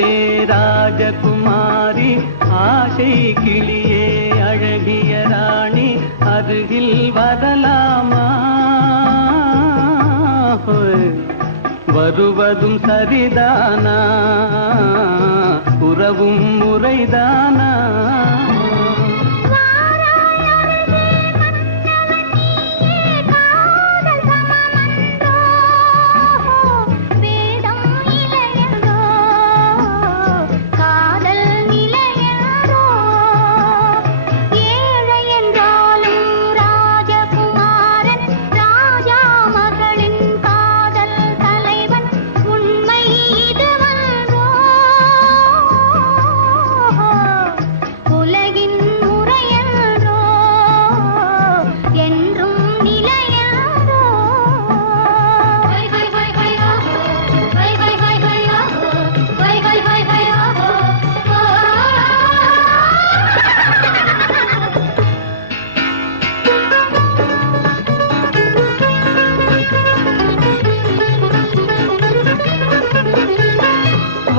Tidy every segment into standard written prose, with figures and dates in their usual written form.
மலரே ராஜகுமாரி ஆசை கிளியே அழகிய ராணி அருகில் வரலாமா வருவதும் சரிதானா உறவும் முறைதானா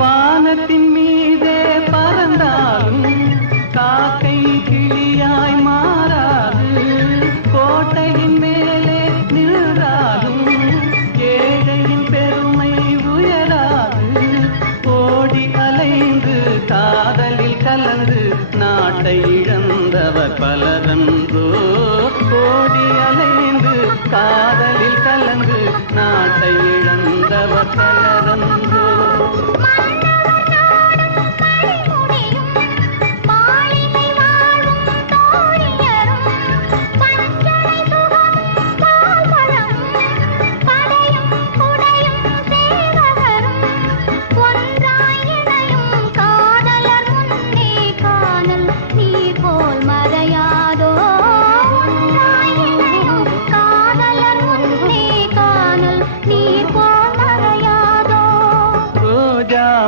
வானத்தின் மீதே பறந்தாலும் காக்கை கிளியாய் மாறாது கோட்டையின் மேலே நின்றாலும் ஏழையின் பெருமை உயராது ஓடி அலைந்து காதலில் கலந்து நாட்டை இழந்தவர் பலரன்றோ ஓடி அலைந்து காதலில் கலந்து நாட்டை இழந்தவர் பலரன்றோ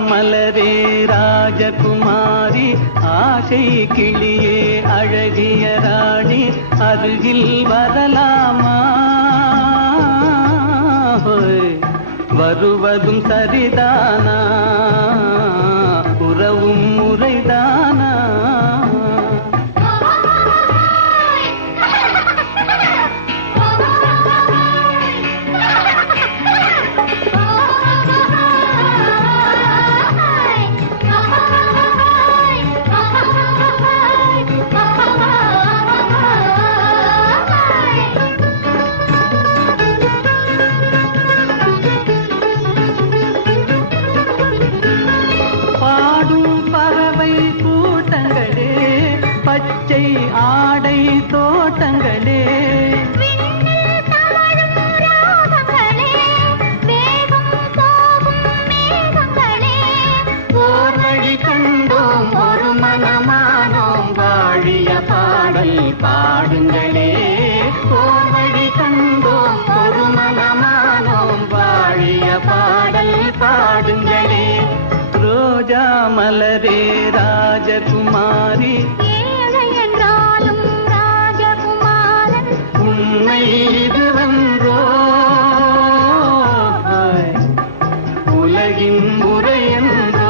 மலரே ராஜகுமாரி ஆசை கிளியே அழகிய ராணி அருகில் வரலாமா வருவதும் சரிதானா உறவும் முறைதானா பச்சை ஆடை தோட்டங்களே ஓர் வழி கண்டோம் ஒரு மனமானோம் வாழிய பாடல் பாடுங்களே ஓர் வழி கண்டோம் ஒரு மனமானோம் வாழிய பாடல் பாடுங்களே ரோஜா மலரே ராஜகுமாரி உண்மை இதுவென்றோ உலகின் முறை என்றோ